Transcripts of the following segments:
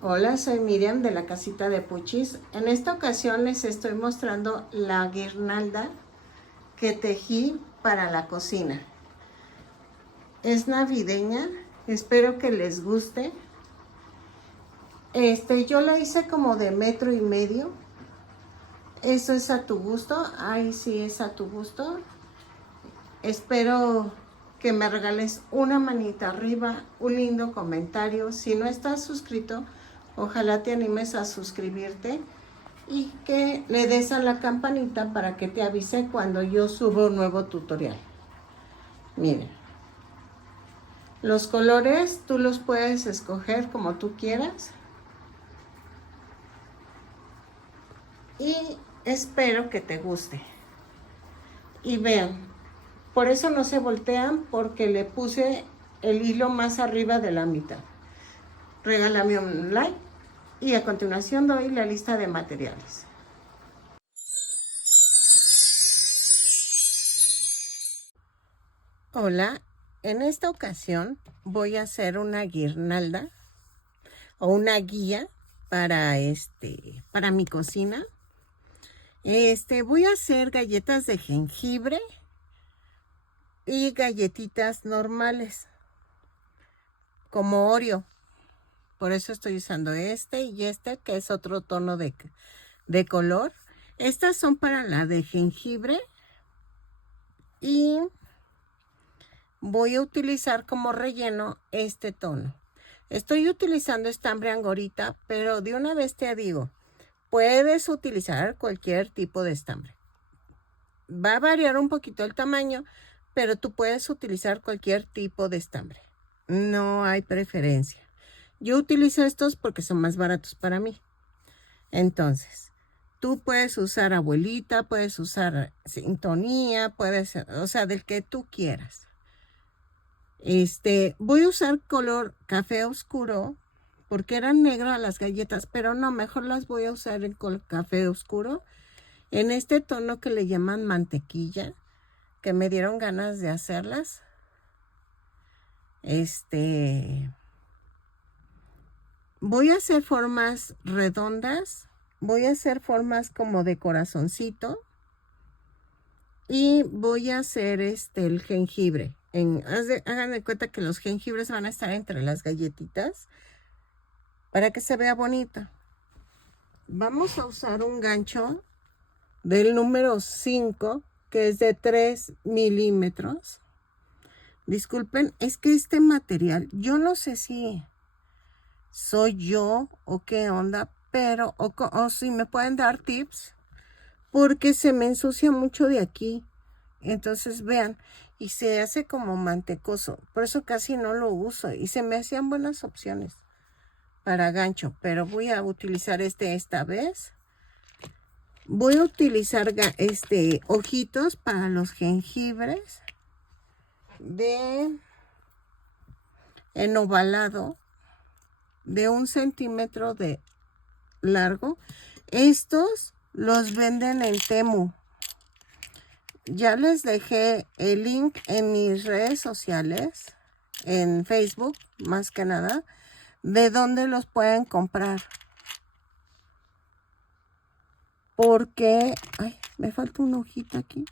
Hola, soy Miriam de la casita de Puchis. En esta ocasión les estoy mostrando la guirnalda que tejí para la cocina. Es navideña, espero que les guste. Yo la hice como de 1,5 metros. Eso es a tu gusto, ahí sí es a tu gusto. Espero que me regales una manita arriba, un lindo comentario. Si no estás suscrito, ojalá te animes a suscribirte y que le des a la campanita para que te avise cuando yo subo un nuevo tutorial. Miren, los colores tú los puedes escoger como tú quieras y espero que te guste. Y vean, por eso no se voltean, porque le puse el hilo más arriba de la mitad. Regálame un like y a continuación doy la lista de materiales. Hola, en esta ocasión voy a hacer una guirnalda o una guía para mi cocina. Voy a hacer galletas de jengibre y galletitas normales como Oreo. Por eso estoy usando y que es otro tono de color. Estas son para la de jengibre y voy a utilizar como relleno este tono. Estoy utilizando estambre angorita, pero de una vez te digo, puedes utilizar cualquier tipo de estambre. Va a variar un poquito el tamaño, pero tú puedes utilizar cualquier tipo de estambre. No hay preferencia. Yo utilizo estos porque son más baratos para mí. Entonces, tú puedes usar abuelita, puedes usar sintonía, del que tú quieras. Voy a usar color café oscuro porque eran negras las galletas, pero no, mejor las voy a usar en color café oscuro, en este tono que le llaman mantequilla, que me dieron ganas de hacerlas. Voy a hacer formas redondas, voy a hacer formas como de corazoncito y voy a hacer el jengibre. Hagan de cuenta que los jengibres van a estar entre las galletitas para que se vea bonita. Vamos a usar un gancho del número 5, que es de 3 milímetros. Disculpen, es que este material, yo no sé si soy yo o qué onda, pero o si me pueden dar tips, porque se me ensucia mucho de aquí. Entonces vean, y se hace como mantecoso, por eso casi no lo uso y se me hacían buenas opciones para gancho, pero voy a utilizar esta vez. Voy a utilizar ojitos para los jengibres de enovalado de 1 centímetro de largo. Estos los venden en Temu. Ya les dejé el link en mis redes sociales, en Facebook más que nada, de dónde los pueden comprar. Porque, ay, me falta una hojita aquí.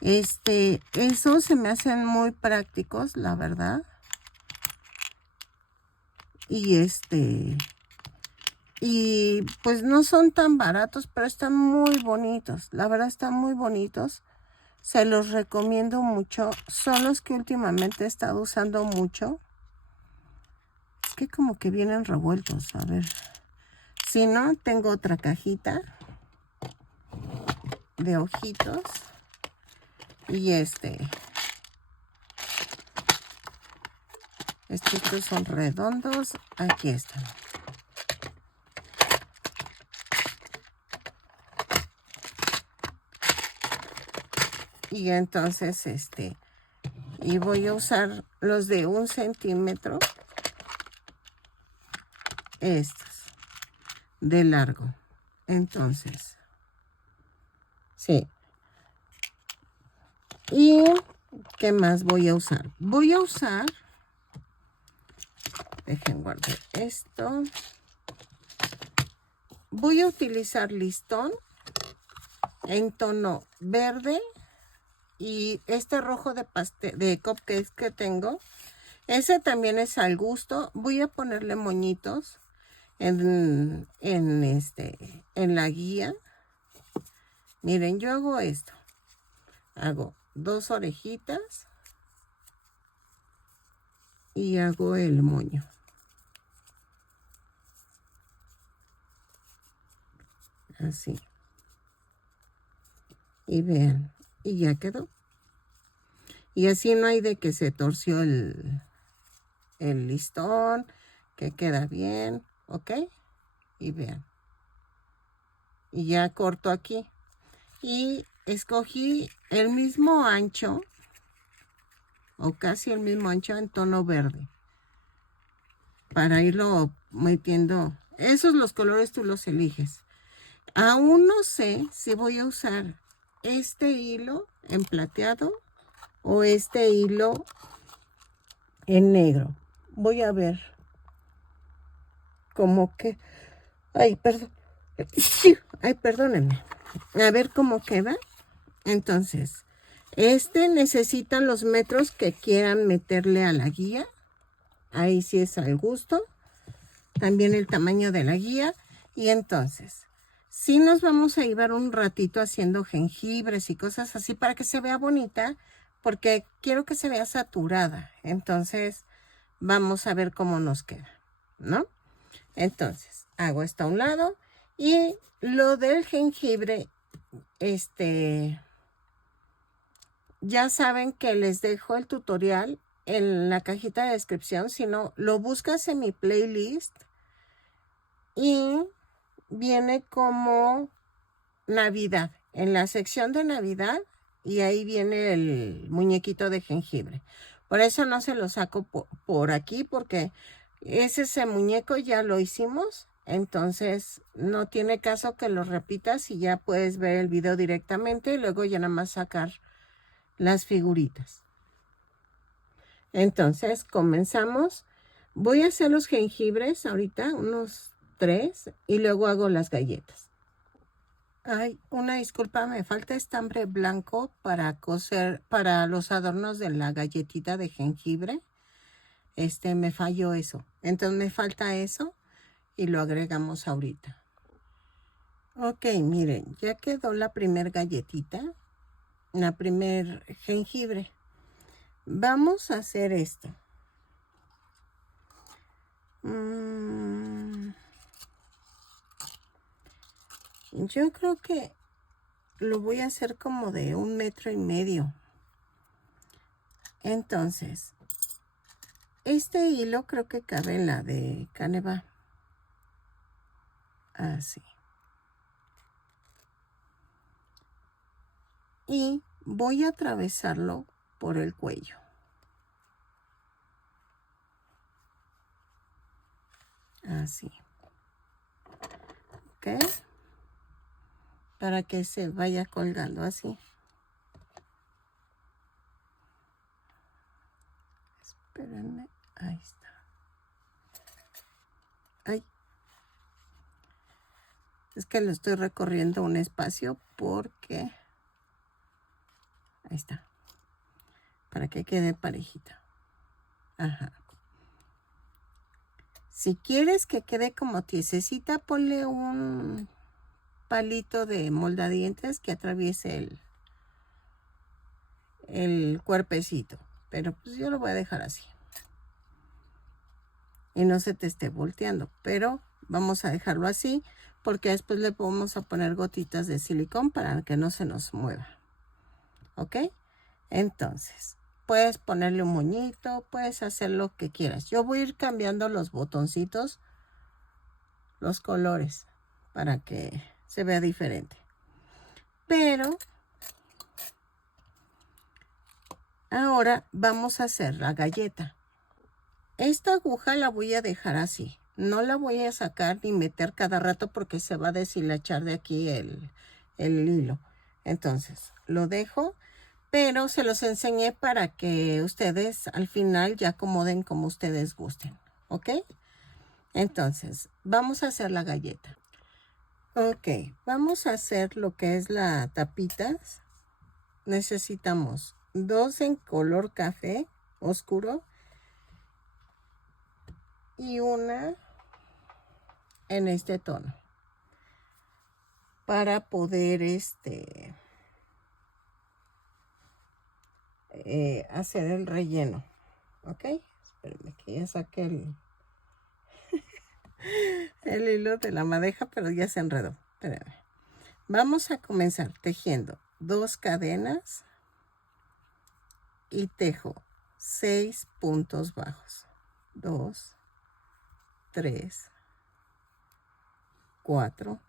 Esos se me hacen muy prácticos, la verdad. Y pues no son tan baratos, pero están muy bonitos. La verdad están muy bonitos. Se los recomiendo mucho. Son los que últimamente he estado usando mucho. Es que como que vienen revueltos. A ver. Si no, tengo otra cajita de ojitos. Y estos son redondos. Aquí están. Y entonces y voy a usar los de 1 centímetro, estos de largo. Entonces, sí. ¿Y qué más voy a usar? Voy a usar Dejen guardar esto. Voy a utilizar listón en tono verde y este rojo de pastel de cupcakes que tengo, ese también es al gusto. Voy a ponerle moñitos en la guía. Miren, yo hago esto. Hago 2 orejitas y hago el moño. Así. Y vean, y ya quedó. Y así no hay de que se torció el listón, que queda bien, ¿ok? Y vean. Y ya corto aquí. Y escogí el mismo ancho, o casi el mismo ancho en tono verde, para irlo metiendo. Esos los colores tú los eliges. Aún no sé si voy a usar este hilo en plateado o este hilo en negro. Voy a ver como que... Ay, perdón. Ay, perdónenme. A ver cómo queda. Entonces, necesitan los metros que quieran meterle a la guía. Ahí sí es al gusto. También el tamaño de la guía. Y entonces, sí nos vamos a llevar un ratito haciendo jengibres y cosas así para que se vea bonita, porque quiero que se vea saturada. Entonces, vamos a ver cómo nos queda, ¿no? Entonces, hago esto a un lado y lo del jengibre, ya saben que les dejo el tutorial en la cajita de descripción. Si no, lo buscas en mi playlist y viene como Navidad, en la sección de Navidad, y ahí viene el muñequito de jengibre. Por eso no se lo saco por aquí, porque ese muñeco ya lo hicimos. Entonces no tiene caso que lo repitas y ya puedes ver el video directamente y luego ya nada más sacar las figuritas. Entonces comenzamos. Voy a hacer los jengibres ahorita, unos 3, y luego hago las galletas. Ay, una disculpa, me falta estambre blanco para coser, para los adornos de la galletita de jengibre. Me falló eso. Entonces me falta eso y lo agregamos ahorita. Ok, miren, ya quedó la primer galletita, la primer jengibre. Vamos a hacer esto. Yo creo que lo voy a hacer como de 1,5 metros. Entonces, este hilo creo que cabe en la de Caneva. Así. Y voy a atravesarlo por el cuello. Así. ¿Ok? Para que se vaya colgando así. Espérenme. Ahí está. Ay. Es que lo estoy recorriendo un espacio porque... Ahí está. Para que quede parejita. Ajá. Si quieres que quede como tiesecita, ponle un palito de moldadientes que atraviese el cuerpecito. Pero pues yo lo voy a dejar así. Y no se te esté volteando. Pero vamos a dejarlo así porque después le vamos a poner gotitas de silicón para que no se nos mueva. ¿Ok? Entonces, puedes ponerle un moñito, puedes hacer lo que quieras. Yo voy a ir cambiando los botoncitos, los colores, para que se vea diferente. Pero ahora vamos a hacer la galleta. Esta aguja la voy a dejar así. No la voy a sacar ni meter cada rato porque se va a deshilachar de aquí el hilo. Entonces, lo dejo. Pero se los enseñé para que ustedes al final ya acomoden como ustedes gusten. ¿ok? Entonces, vamos a hacer la galleta. Ok, vamos a hacer lo que es la tapitas. Necesitamos 2 en color café oscuro y una en este tono para poder hacer el relleno. Ok, espérenme que ya saqué el hilo de la madeja, pero ya se enredó. Espérenme. Vamos a comenzar tejiendo 2 cadenas y tejo 6 puntos bajos. 2, 3, 4,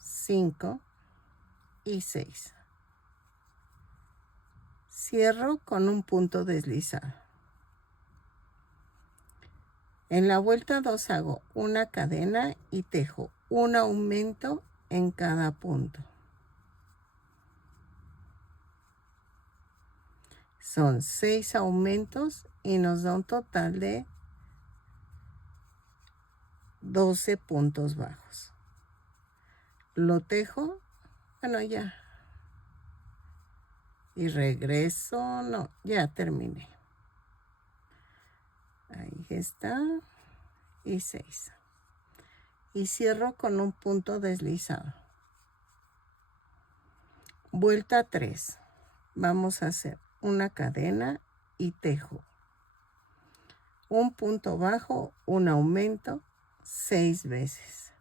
5 y 6. Cierro con un punto deslizado. En la vuelta 2 hago una cadena y tejo un aumento en cada punto. Son 6 aumentos y nos da un total de 12 puntos bajos. Lo tejo, bueno, ya. Y regreso, no, ya terminé. Ahí está. Y 6. Y cierro con un punto deslizado. Vuelta 3. Vamos a hacer una cadena y tejo un punto bajo, un aumento 6 veces.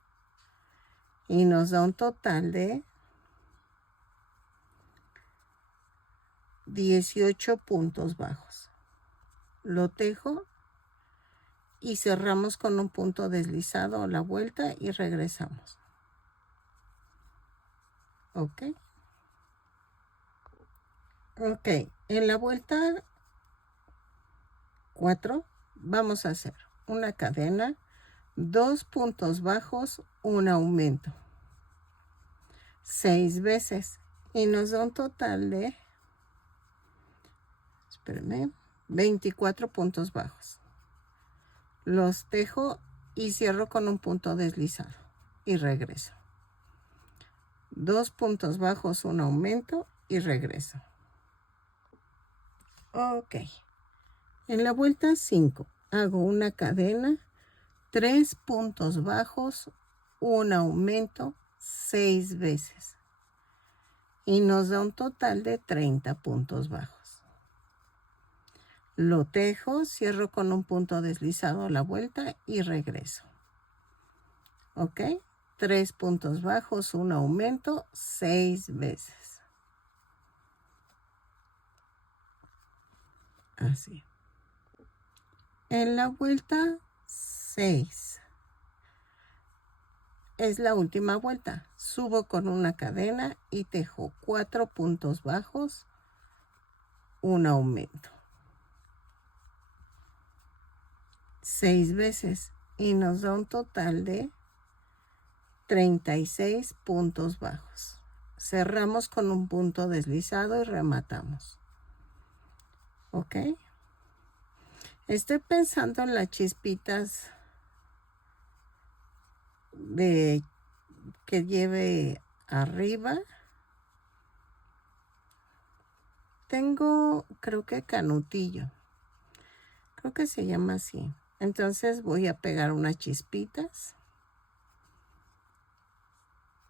Y nos da un total de 18 puntos bajos. Lo tejo y cerramos con un punto deslizado a la vuelta y regresamos. Ok. Ok, en la vuelta 4 vamos a hacer una cadena, 2 puntos bajos, un aumento 6 veces y nos da un total de, espérenme, 24 puntos bajos. Los tejo y cierro con un punto deslizado y regreso. 2 puntos bajos, un aumento y regreso. Ok. En la vuelta 5 hago una cadena, 3 puntos bajos, un aumento 6 veces y nos da un total de 30 puntos bajos. Lo tejo, cierro con un punto deslizado a la vuelta y regreso. Ok, 3 puntos bajos, un aumento 6 veces. Así. En la vuelta 6 es la última vuelta. Subo con una cadena y tejo 4 puntos bajos, un aumento 6 veces y nos da un total de 36 puntos bajos. Cerramos con un punto deslizado y rematamos. Ok. Estoy pensando en las chispitas de que lleve arriba. Tengo, creo que canutillo. Creo que se llama así. Entonces voy a pegar unas chispitas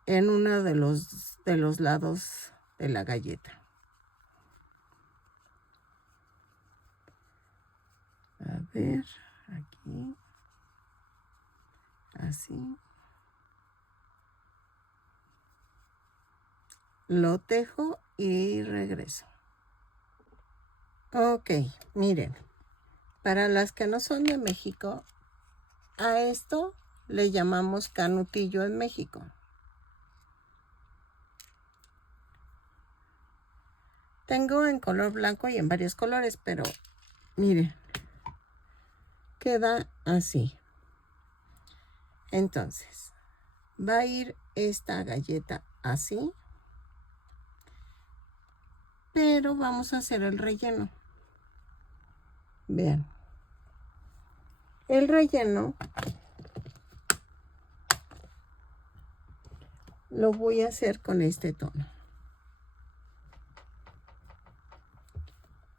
en uno de los lados de la galleta. A ver, aquí. Así. Lo tejo y regreso. Ok, miren. Para las que no son de México, a esto le llamamos canutillo en México. Tengo en color blanco y en varios colores, pero miren, queda así. Entonces, va a ir esta galleta así, pero vamos a hacer el relleno. Vean. El relleno lo voy a hacer con este tono.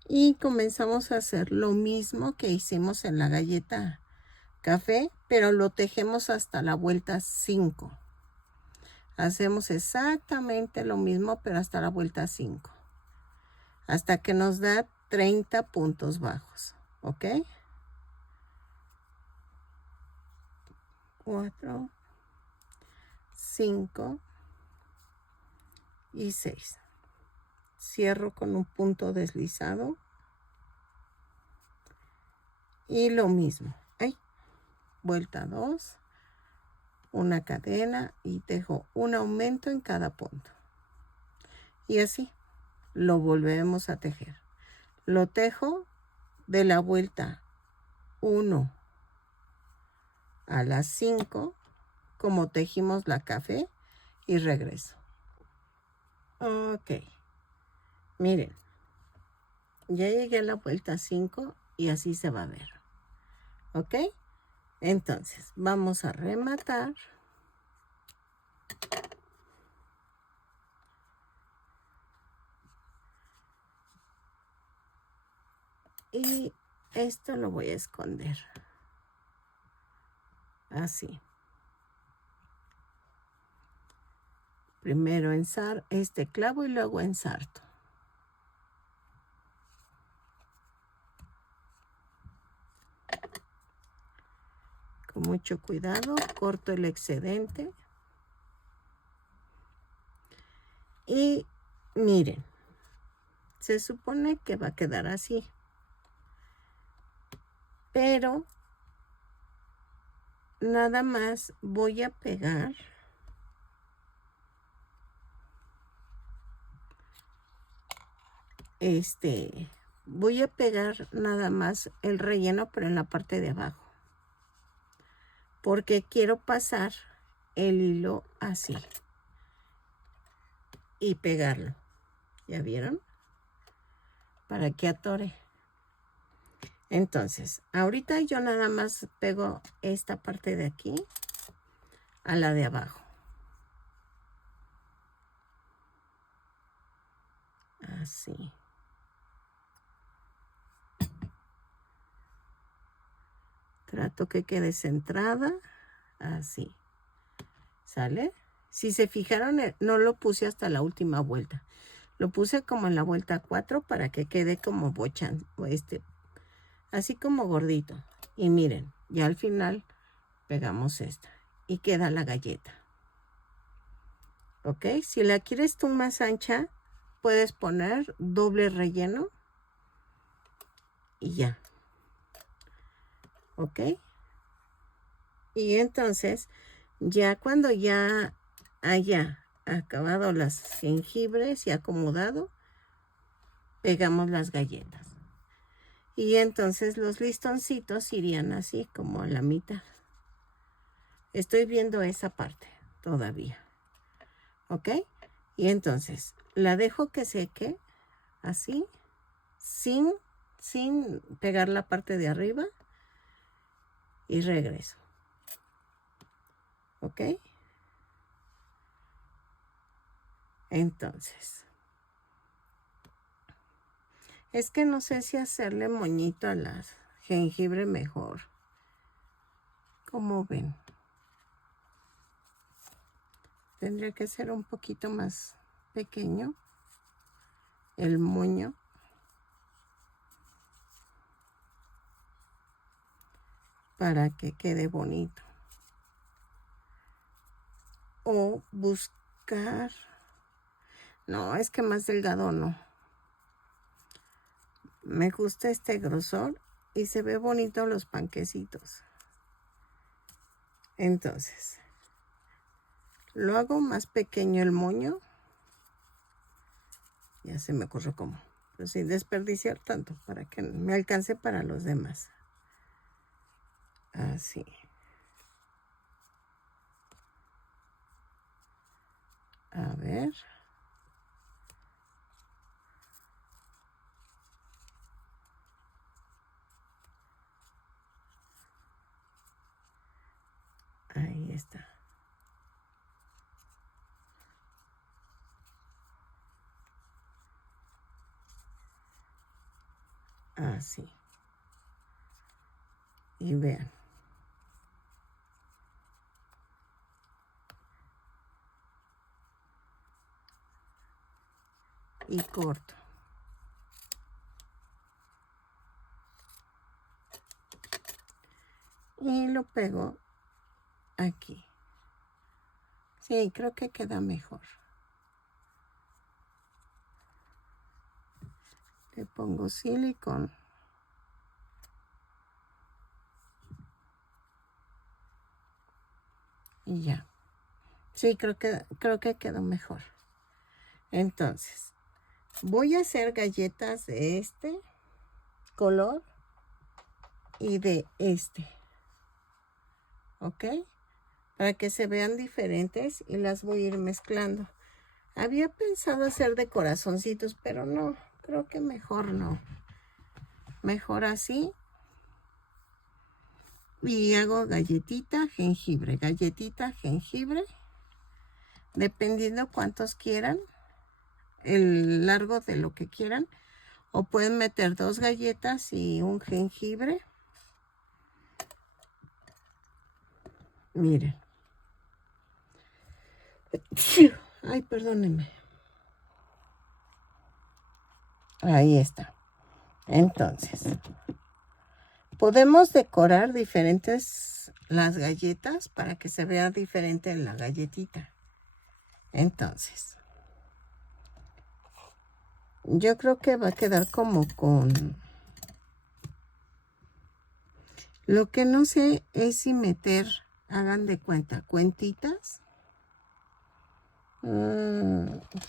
Y comenzamos a hacer lo mismo que hicimos en la galleta café, pero lo tejemos hasta la vuelta 5. Hacemos exactamente lo mismo, pero hasta la vuelta 5. Hasta que nos da 30 puntos bajos. ¿Ok? 4, 5 y 6. Cierro con un punto deslizado. Y lo mismo. Ay, vuelta 2. Una cadena y tejo un aumento en cada punto. Y así lo volvemos a tejer. Lo tejo de la vuelta 1 a las 5, como tejimos la café, y regreso. Ok. Miren, ya llegué a la vuelta 5 y así se va a ver. ¿Ok? Entonces, vamos a rematar. Y esto lo voy a esconder. Así. Primero ensarto este clavo y luego ensarto. Con mucho cuidado, corto el excedente. Y miren, se supone que va a quedar así. Pero nada más voy a pegar voy a pegar nada más el relleno, pero en la parte de abajo, porque quiero pasar el hilo así y pegarlo. ¿Ya vieron? Para que atore. Entonces, ahorita yo nada más pego esta parte de aquí a la de abajo. Así. Trato que quede centrada. Así. ¿Sale? Si se fijaron, no lo puse hasta la última vuelta. Lo puse como en la vuelta 4 para que quede como bochan, así como gordito. Y miren, ya al final pegamos esta y queda la galleta. ¿Ok? Si la quieres tú más ancha, puedes poner doble relleno y ya. ¿Ok? Y entonces, ya cuando ya haya acabado las jengibres y acomodado, pegamos las galletas. Y entonces los listoncitos irían así como a la mitad. Estoy viendo esa parte todavía. ¿Ok? Y entonces la dejo que seque así, sin pegar la parte de arriba, y regreso. ¿Ok? Entonces, es que no sé si hacerle moñito a las jengibre mejor. ¿Cómo ven? Tendría que ser un poquito más pequeño el moño. Para que quede bonito. O buscar... No, es que más delgado no. Me gusta este grosor y se ve bonito los panquecitos. Entonces, lo hago más pequeño el moño. Ya se me ocurrió cómo. Pero sin desperdiciar tanto para que me alcance para los demás. Así. A ver. está. Así. Y vean. Y corto. Y lo pego aquí. Sí, creo que queda mejor. Le pongo silicón. Y ya. Sí, creo que quedó mejor. Entonces, voy a hacer galletas de este color y de este. ¿Ok? Para que se vean diferentes y las voy a ir mezclando. Había pensado hacer de corazoncitos, pero no, creo que mejor no. Mejor así. Y hago galletita, jengibre, dependiendo cuántos quieran, el largo de lo que quieran. O pueden meter 2 galletas y un jengibre. Miren. Ay, perdónenme. Ahí está. Entonces, podemos decorar diferentes las galletas para que se vea diferente la galletita. Entonces, yo creo que va a quedar como con... Lo que no sé es si meter, hagan de cuenta, cuentitas.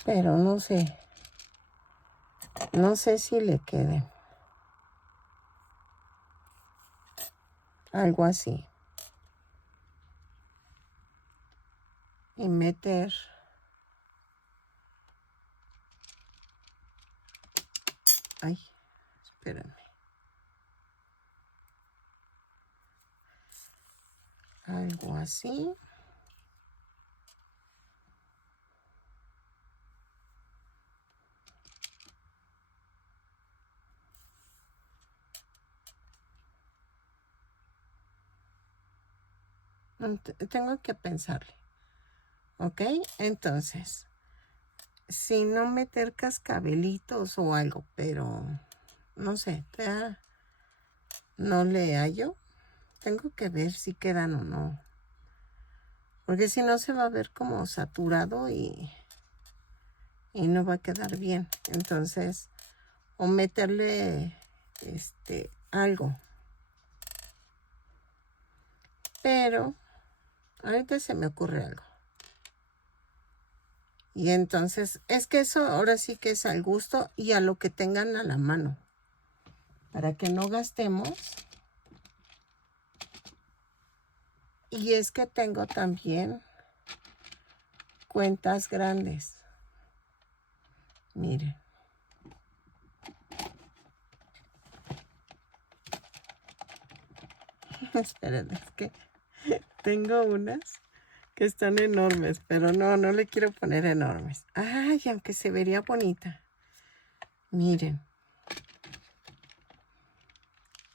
Pero no sé. No sé si le quede. Algo así. Y meter... Ay, espérenme. Algo así. Tengo que pensarle. ¿Ok? Entonces, si no meter cascabelitos o algo, pero no sé, no le hallo. Tengo que ver si quedan o no. Porque si no se va a ver como saturado y no va a quedar bien. Entonces, o meterle algo. Pero ahorita se me ocurre algo. Y entonces, es que eso ahora sí que es al gusto y a lo que tengan a la mano. Para que no gastemos. Y es que tengo también cuentas grandes. Miren. Esperen, es que tengo unas que están enormes, pero no le quiero poner enormes. Ay, aunque se vería bonita. Miren.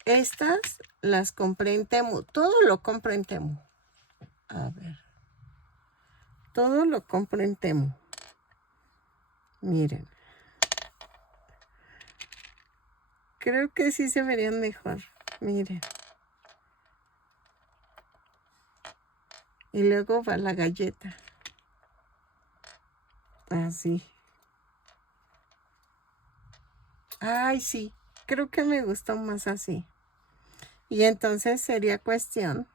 Estas las compré en Temu. Todo lo compro en Temu. A ver. Todo lo compro en Temu. Miren. Creo que sí se verían mejor. Miren. Y luego va la galleta. Así. Ay, sí. Creo que me gustó más así. Y entonces sería cuestión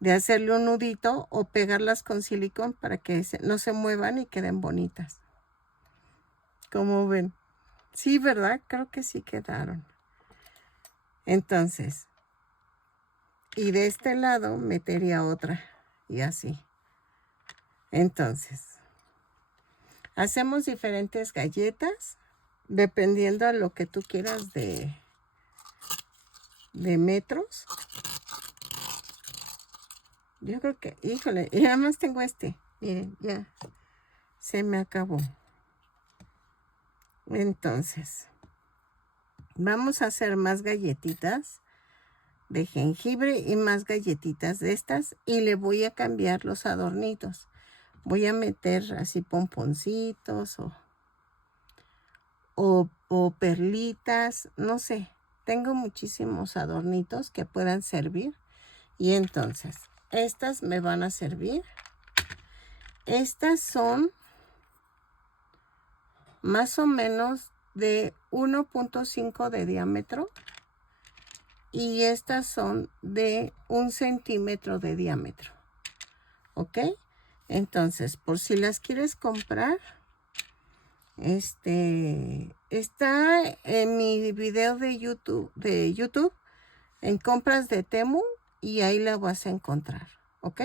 de hacerle un nudito o pegarlas con silicón para que no se muevan y queden bonitas. ¿Cómo ven? Sí, ¿verdad? Creo que sí quedaron. Entonces, y de este lado metería otra y así. Entonces, hacemos diferentes galletas dependiendo a lo que tú quieras de metros. Yo creo que, híjole, y nada más tengo este. Miren, ya se me acabó. Entonces, vamos a hacer más galletitas de jengibre y más galletitas de estas. Y le voy a cambiar los adornitos. Voy a meter así pomponcitos o perlitas, no sé. Tengo muchísimos adornitos que puedan servir. Y entonces, estas me van a servir. Estas son más o menos de 1.5 de diámetro. Y estas son de 1 centímetro de diámetro. ¿Ok? Entonces, por si las quieres comprar, está en mi video de YouTube, en compras de Temu, y ahí la vas a encontrar. ¿Ok?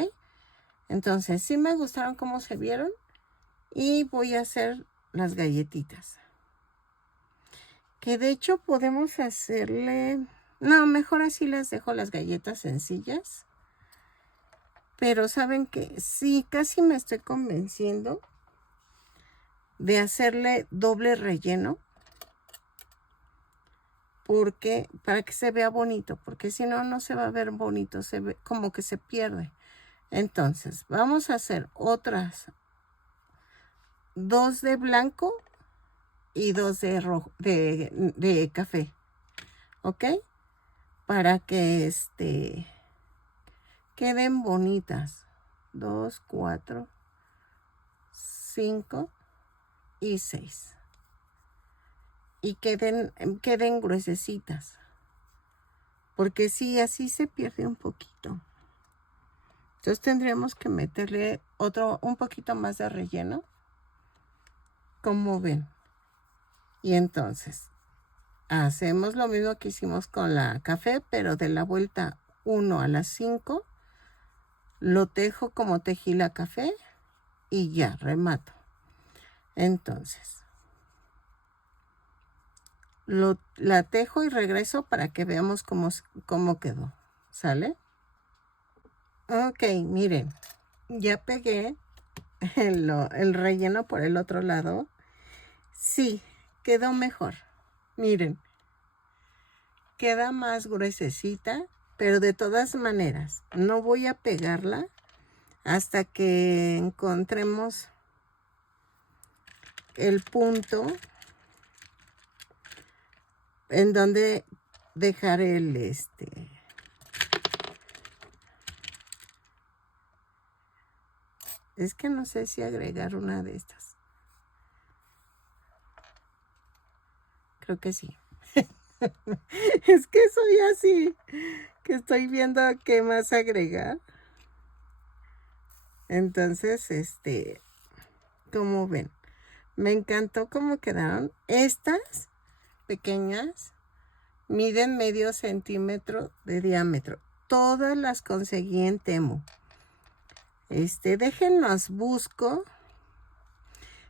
Entonces, sí me gustaron cómo se vieron. Y voy a hacer las galletitas. Que de hecho podemos hacerle... No, mejor así las dejo las galletas sencillas. Pero saben que sí, casi me estoy convenciendo de hacerle doble relleno. Porque, para que se vea bonito. Porque si no, no se va a ver bonito. Se ve como que se pierde. Entonces, vamos a hacer otras 2 de blanco y 2 de rojo, de café. ¿Ok? Para que queden bonitas. 2, 4, 5 y 6. Y queden gruesecitas. Porque si así se pierde un poquito. Entonces tendríamos que meterle un poquito más de relleno. Como ven. Y entonces hacemos lo mismo que hicimos con la café, pero de la vuelta 1 a las 5 lo tejo como tejí la café y ya remato. Entonces la tejo y regreso para que veamos cómo quedó. ¿Sale? Ok, miren, ya pegué el relleno por el otro lado. Sí, quedó mejor. Miren, queda más gruesecita, pero de todas maneras no voy a pegarla hasta que encontremos el punto en donde dejar es que no sé si agregar una de estas. Creo que sí. Es que soy así, que estoy viendo qué más agregar. Entonces, como ven, me encantó cómo quedaron. Estas pequeñas miden medio centímetro de diámetro. Todas las conseguí en Temu. Déjennos busco.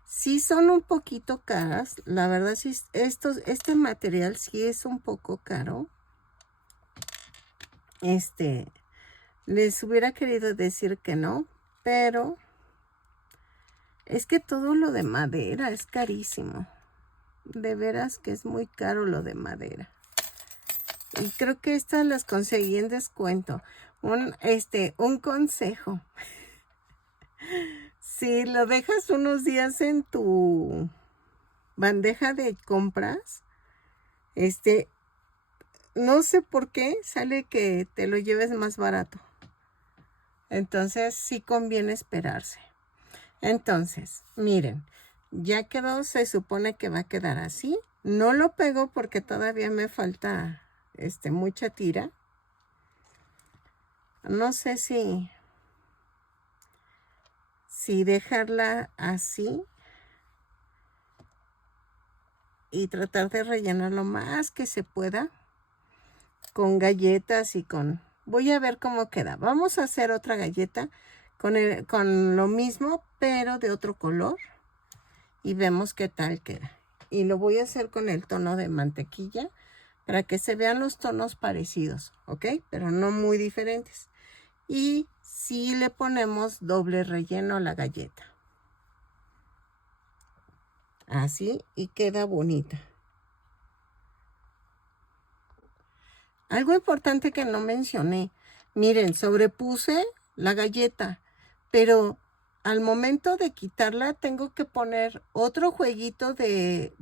Sí son un poquito caras. La verdad, sí, este material sí es un poco caro. Les hubiera querido decir que no, pero es que todo lo de madera es carísimo. De veras que es muy caro lo de madera. Y creo que estas las conseguí en descuento. Un consejo. Si lo dejas unos días en tu bandeja de compras, no sé por qué sale que te lo lleves más barato. Entonces sí conviene esperarse. Entonces, miren, ya quedó, se supone que va a quedar así. No lo pego porque todavía me falta mucha tira. No sé si dejarla así y tratar de rellenar lo más que se pueda con galletas y con... Voy a ver cómo queda. Vamos a hacer otra galleta con lo mismo, pero de otro color. Y vemos qué tal queda. Y lo voy a hacer con el tono de mantequilla para que se vean los tonos parecidos, ¿ok? Pero no muy diferentes. y si le ponemos doble relleno a la galleta. Así, y queda bonita. Algo importante que no mencioné. Miren, sobrepuse la galleta, pero al momento de quitarla tengo que poner otro jueguito de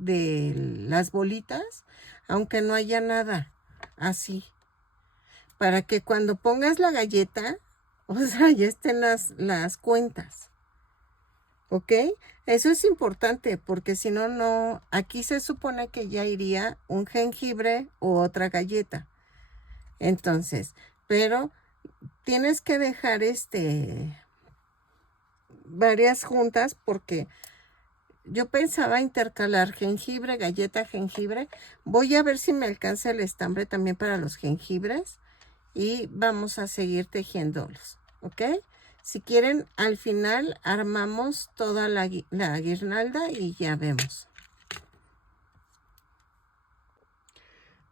las bolitas, aunque no haya nada. Así. Para que cuando pongas la galleta, o sea, ya estén las cuentas. ¿Ok? Eso es importante porque si no, no, aquí se supone que ya iría un jengibre o otra galleta. Entonces, pero tienes que dejar varias juntas porque yo pensaba intercalar jengibre, galleta, jengibre. Voy a ver si me alcanza el estambre también para los jengibres y vamos a seguir tejiéndolos, ¿ok? Si quieren, al final armamos toda la guirnalda y ya vemos.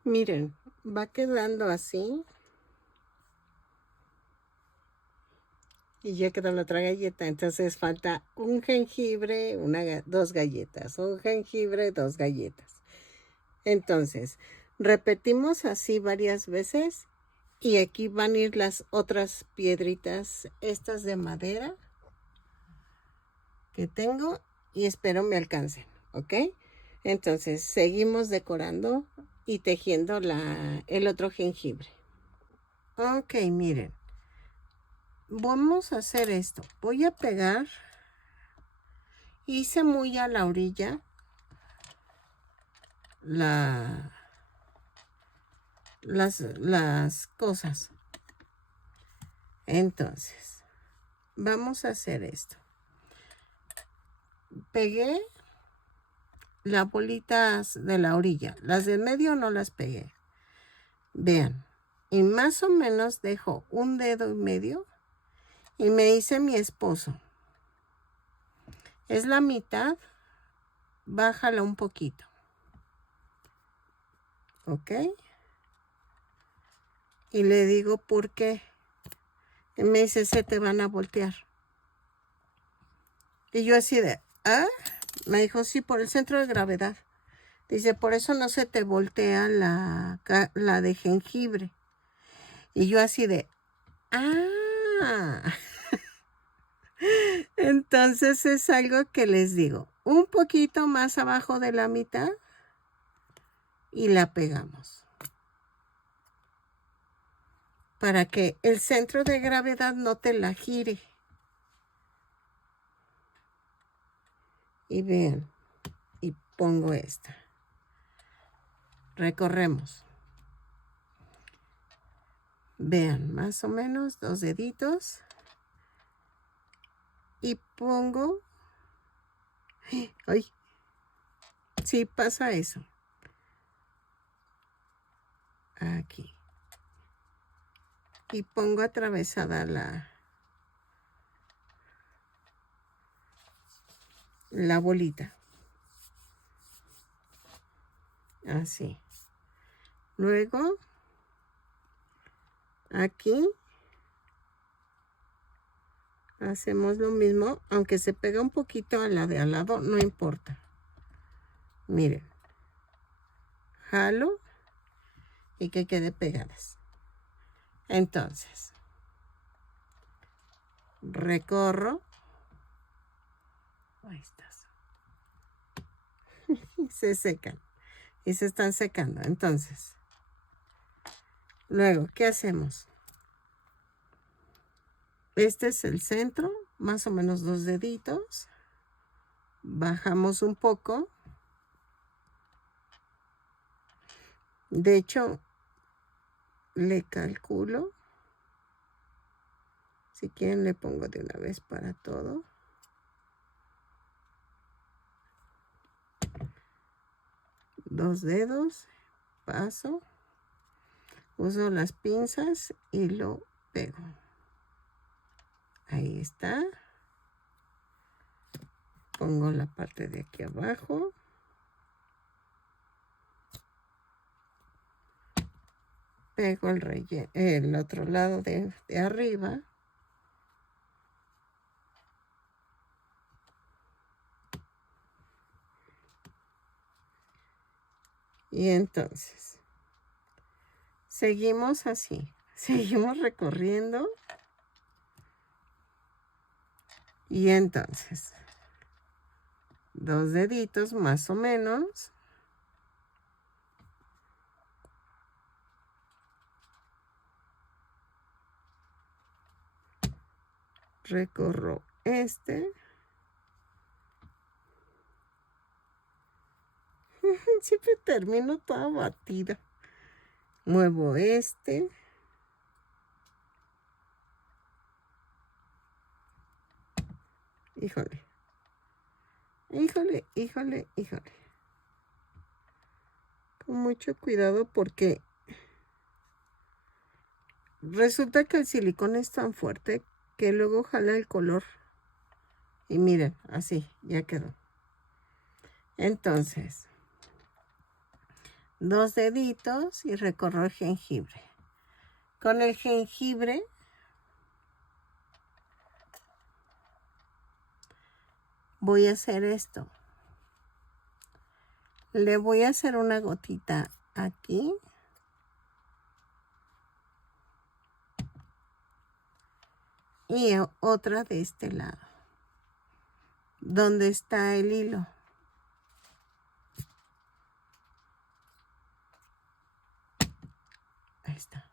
Miren, va quedando así. Y ya quedó la otra galleta. Entonces falta un jengibre, dos galletas. Un jengibre, dos galletas. Entonces, repetimos así varias veces. Y aquí van a ir las otras piedritas, estas de madera que tengo. Y espero me alcancen, ¿ok? Entonces, seguimos decorando y tejiendo el otro jengibre. Ok, miren. Vamos a hacer esto. Voy a pegar. Hice muy a la orilla las cosas. Entonces, vamos a hacer esto. Pegué las bolitas de la orilla. Las de medio no las pegué. Vean. Y más o menos dejo un dedo y medio. Y me dice mi esposo. Es la mitad. Bájala un poquito. ¿Ok? Y le digo, ¿por qué? Y me dice, se te van a voltear. Y yo así de, ¿ah? Me dijo, sí, por el centro de gravedad. Dice, por eso no se te voltea la de jengibre. Y yo así de, ah. Entonces es algo que les digo, un poquito más abajo de la mitad y la pegamos. Para que el centro de gravedad no te la gire. Y vean, y pongo esta. Recorremos. Vean, más o menos 2 deditos. Y pongo... ¡Ay! Sí, pasa eso. Aquí. Y pongo atravesada la bolita. Así. Luego, aquí hacemos lo mismo, aunque se pega un poquito a la de al lado, no importa. Miren, jalo y que quede pegadas. Entonces, recorro. Ahí estás. Se secan y se están secando. Entonces, luego, ¿qué hacemos? Este es el centro, más o menos 2 deditos. Bajamos un poco. De hecho, le calculo. Si quieren, le pongo de una vez para todo. Dos dedos, paso. Uso las pinzas y lo pego. Ahí está. Pongo la parte de aquí abajo. pego el otro lado de arriba. Y entonces, seguimos así, seguimos recorriendo. Y entonces, 2 deditos más o menos. Recorro este. Siempre termino toda batida. Muevo este. Híjole. Híjole, híjole, híjole. Con mucho cuidado porque resulta que el silicón es tan fuerte que luego jala el color. Y miren, así, ya quedó. Entonces, 2 deditos y recorro el jengibre. Con el jengibre voy a hacer esto. Le voy a hacer una gotita aquí. Y otra de este lado, donde está el hilo. Ahí está.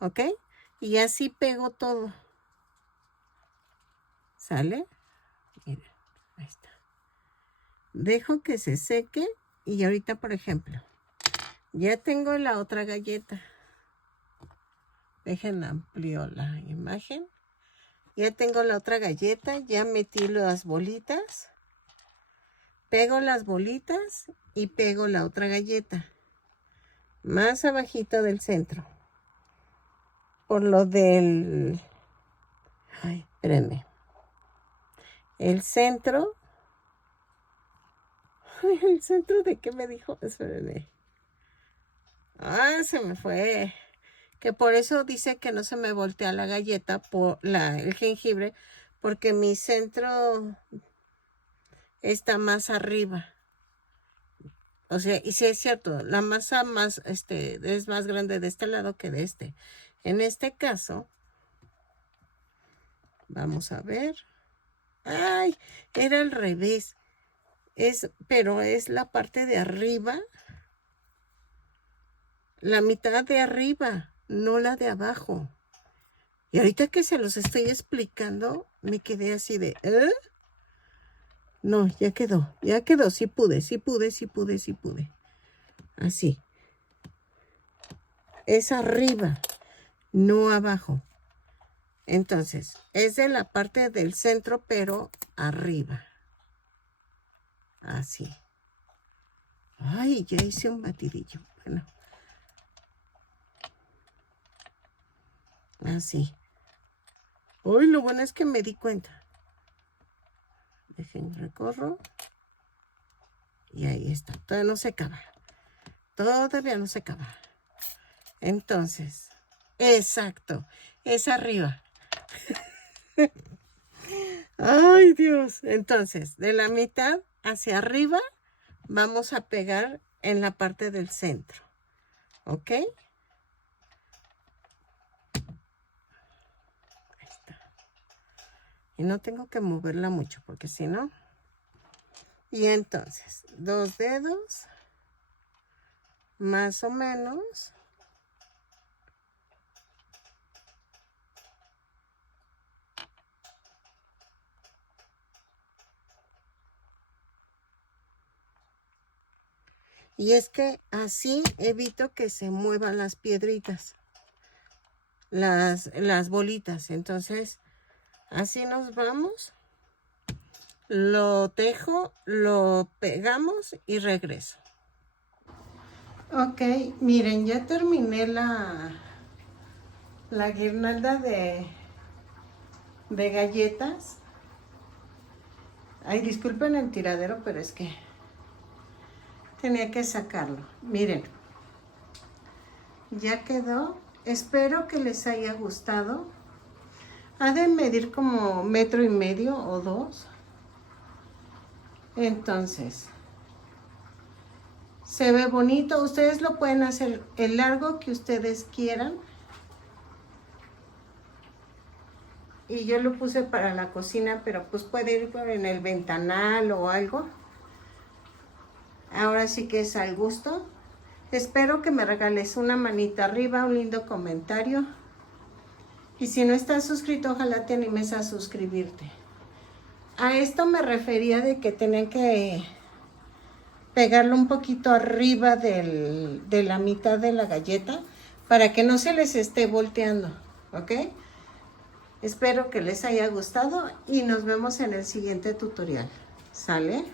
¿Ok? Y así pego todo. ¿Sale? Miren, ahí está. Dejo que se seque y ahorita, por ejemplo, ya tengo la otra galleta. Dejen amplio la imagen. Ya tengo la otra galleta, ya metí las bolitas. Pego las bolitas y pego la otra galleta. Más abajito del centro. Por lo del... Ay, espérenme. El centro... Ay, ¿el centro de qué me dijo? Espérenme. Ah, se me fue. Que por eso dice que no se me voltea la galleta por el jengibre, porque mi centro está más arriba. O sea, y sí es cierto, la masa más, es más grande de este lado que de este. En este caso, vamos a ver. Ay, era al revés. Pero es la parte de arriba. La mitad de arriba, no la de abajo. Y ahorita que se los estoy explicando, me quedé así de... No, ya quedó, sí pude. Así. Es arriba, no abajo. Entonces, es de la parte del centro, pero arriba. Así. Ay, ya hice un batidillo. Bueno. Así. Uy, lo bueno es que me di cuenta. Dejen, recorro. Y ahí está. Todavía no se acaba. Todavía no se acaba. Entonces, exacto. Es arriba. Ay, Dios. Entonces, de la mitad hacia arriba, vamos a pegar en la parte del centro. ¿Ok? Ahí está. Y no tengo que moverla mucho, porque si no... Y entonces, 2 dedos, más o menos. Y es que así evito que se muevan las piedritas, las bolitas. Entonces, así nos vamos. Lo tejo, lo pegamos y regreso. Ok, miren, ya terminé la guirnalda de galletas. Ay, disculpen el tiradero, pero es que tenía que sacarlo. Miren, Ya quedó. Espero que les haya gustado. Ha de medir como 1,5 o 2. Entonces, se ve bonito. Ustedes lo pueden hacer el largo que ustedes quieran. Y yo lo puse para la cocina, pero pues puede ir en el ventanal o algo. Ahora sí que es al gusto. Espero que me regales una manita arriba, un lindo comentario. Y si no estás suscrito, ojalá te animes a suscribirte. A esto me refería de que tenían que pegarlo un poquito arriba de la mitad de la galleta para que no se les esté volteando, ¿ok? Espero que les haya gustado y nos vemos en el siguiente tutorial. ¿Sale?